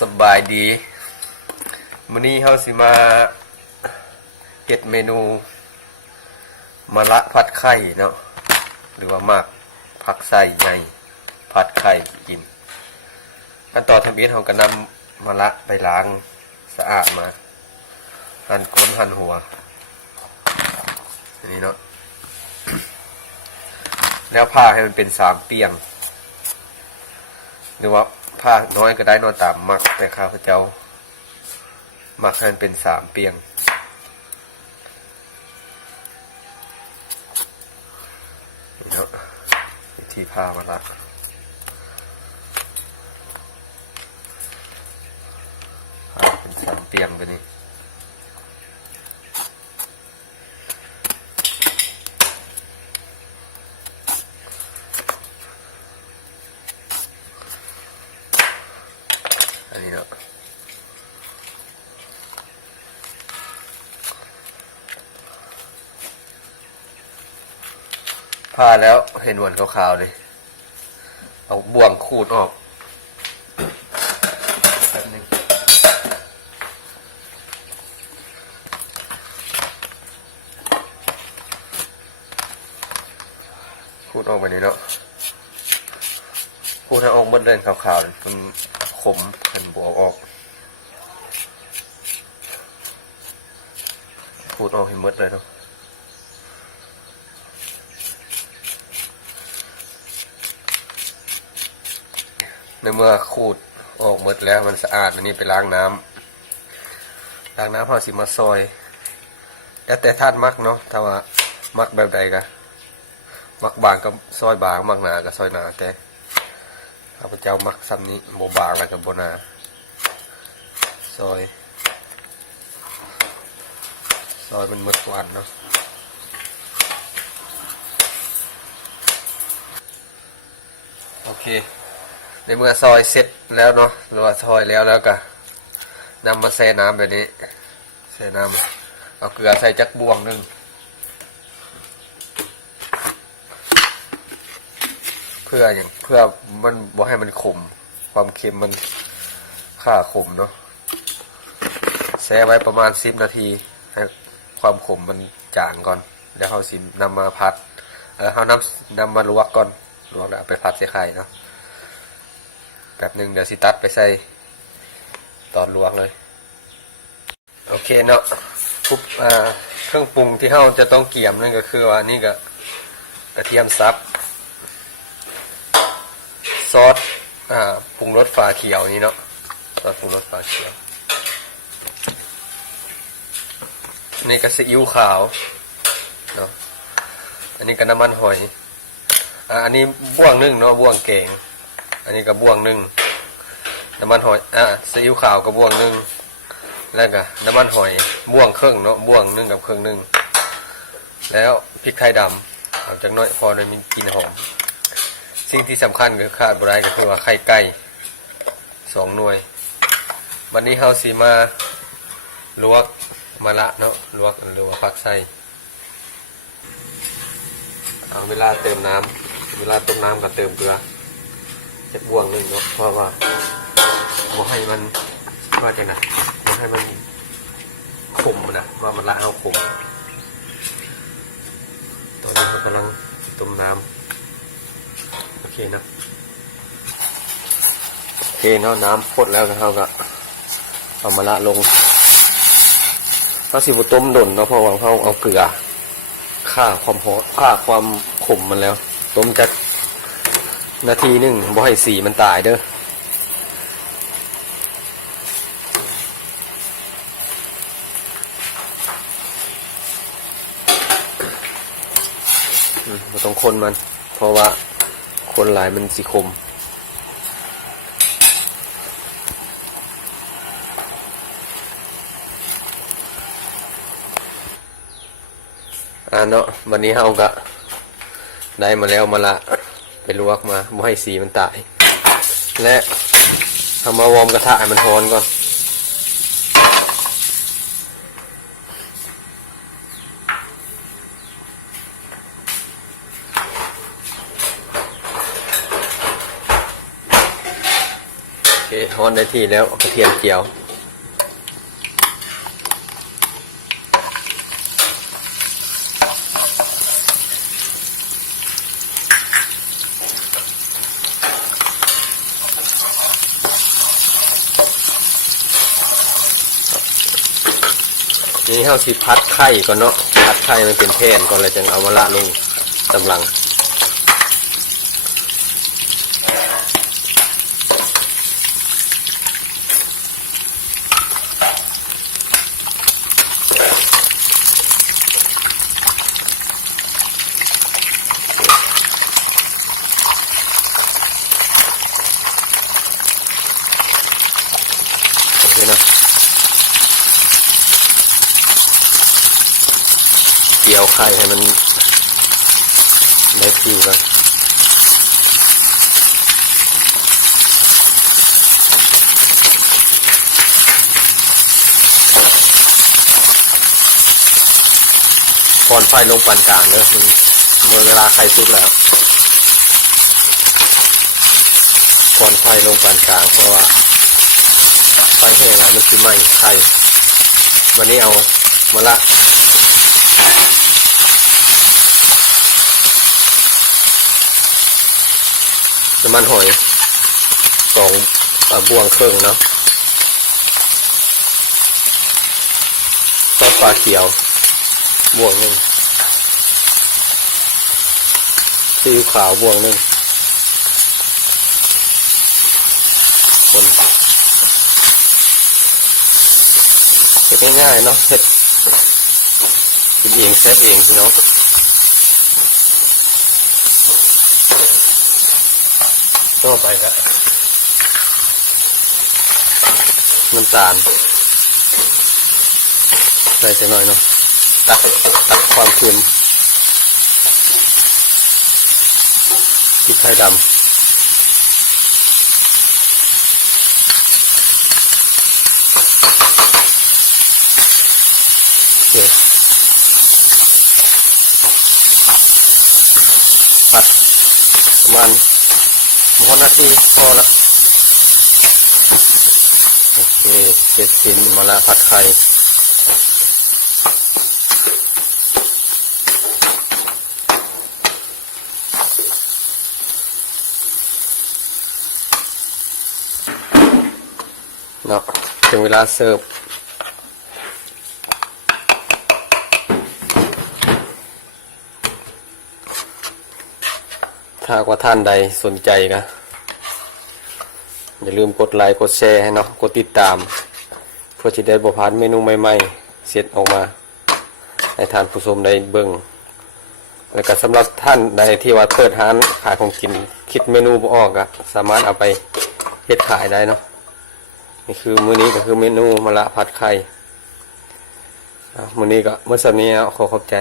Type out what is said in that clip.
สบายดีมื้อนี้เฮาสิมาเฮ็ดเมนูมะระผัดไข่เนาะหรือว่ามากผักไส้ใหญ่ผัดไข่กินขั้นตอนทำเองเฮาก็นำมะระไปล้างสะอาดมาหั่นก้นหั่นหัวอันนี้เนาะแล้วผ่าให้มันเป็น3เปียงหรือว่าผ้าน้อยก็ได้นอนตามมักแต่ข้าพเจ้ามักให้มันเป็น3เปียงนี่เนาะวิธีผ้ามาละผ้าเป็น3เปียงไปนี่อันนี้เนาะผ่าแล้วเห็นหนวดขาวๆเลยเอาบ่วงขูดออกแป๊บนึงขูดออกไปนี้เนาะขูดให้ออกหมดเลยขาวๆเลยมันขมเป็นบวกออกขูดออกให้หมดเลยเนาะในเมื่อขูดออกหมดแล้วมันสะอาดอันนี้ไปล้างน้ำพอสิมาซอยแล้วแต่ท่านมักเนาะถ้าว่ามักแบบใดก็มักบางก็ซอยบางมักหนาก็ซอยหนาแต่ข้าพเจ้ามักซ้ำนี้โบบางแล้วก็โบหนาซอยมันหมดวันเนาะโอเคในเมื่อซอยเสร็จแล้วเนาะหรือว่าซอยแล้วก็นำมาแช่น้ำแบบนี้แช่น้ำเอาเกลือใส่จักบวงหนึ่งเพื่อมันบ่ให้มันขมความเค็มมันฆ่าขมเนาะแช่ไว้ประมาณ10 นาทีให้ความขมมันจางก่อนแล้วเราสินำมาพัดเรานำมาลวกก่อนลวกแล้วไปพัดใส่ไข่เนาะแบบหนึ่งเดี๋ยวสิตัดไปใส่ตอนลวกเลยโอเคเนาะปุ๊บเครื่องปรุงที่เราจะต้องเกี่ยมนั่นก็คือว่านี่ก็กระเทียมสับซอสปรุงรสฝาเขียวนี่เนาะซอสปรุงรสฝาเขียวนี่ก็ซีอิ๊วขาวเนาะอันนี้ก็น้ำมันหอยอันนี้บ่วงนึ่งเนาะบ่วงแกงอันนี้ก็บ่วงนึ่งน้ำมันหอยซีอิ๊วขาวก็บ่วงนึ่งแล้วก็น้ำมันหอยบ่วงครึ่งเนาะบ่วงนึ่งกับครึ่งนึ่งแล้วพริกไทยดำเอาจากน้อยพอได้มีกลิ่นหอมสิ่งที่สำคัญคือขาดบ่ได้ก็คือว่าไข่ไก่2 หน่วยวันนี้เฮาสิมาลวกมะระเนาะลวกหรือว่าผักไส้เอาเวลาเติมน้ำเวลาต้มน้ำก็เติมเกลือจะบ่วงนึงเนาะเพราะว่าบ่ให้มันว่าจังได๋บ่ให้มันขมนะว่ามันละเอาขมตอนนี้เรากำลังต้มน้ำโอเคนะโอเคเนาะน้ำพดแล้วนะครับก็เอามะระลงเราสิบ่ต้มดนเนาะเพราะว่าเราเอาเกลือฆ่าความหอมฆ่าความขมมันแล้วต้มจักนาทีนึงบ่ให้สีมันตายเด้อบ่ต้องคนมันเพราะว่าคนหลายมันสิขมเนาะวันนี้เฮาก็ได้มาแล้วมาละไปลวกมาบ่ให้สีมันตายและเอามาวอร์มกระทะให้มันร้อนก่อนโอเค ฮอนได้ที่แล้วกระเทียมเจียวนี่เฮาสิพัดไข่ก่อนเนาะพัดไข่มันเป็นแผ่นก่อนแล้วจึงเอามาละลงตำลังโอเคเนาะเกี่ยวไข่ให้มันได้ที่กันก่อนไฟลงปานกลางเนอะมันเมื่อเวลาไข่สุกแล้วก่อนไฟลงปานกลางเพราะว่าไฟแห้งแล้วมันคือไหม้ไข่วันนี้เอามาละน้ำมันหอย2 บ่วงครึ่งเนาะซอสปลาเขียวบ่วงหนึ่งซีอิ๊วขาวบ่วงหนึ่งคนเฮ็ดง่ายๆเนาะเฮ็ดกินเองเซฟเองพี่น้องต่อไปก็น้ำตาลใส่หน่อยเนาะตักความเค็มพริกไทยดำเผ็ดผัดประมาณ1 นาทีพอละโอเคเสร็จสิ้นมาละผัดไข่เนาะถึงเวลาเสิร์ฟถ้าว่าท่านใดสนใจนะอย่าลืมกดไลค์กดแชร์ให้เนาะกดติดตามเพื่อจะได้บ่พลาดเมนูใหม่ๆเสร็จออกมาให้ท่านผู้ชมได้เบิ่งแล้วก็สำหรับท่านใดที่ว่าเปิดร้านขายของกินคิดเมนูบ่ออกอะสามารถเอาไปเฮ็ดขายได้เนาะนี่คือมื้อนี้ก็คือเมนูมะระผัดไข่มื้อนี้ก็เมื่อสัปดาห์นี้ขอขอบใจ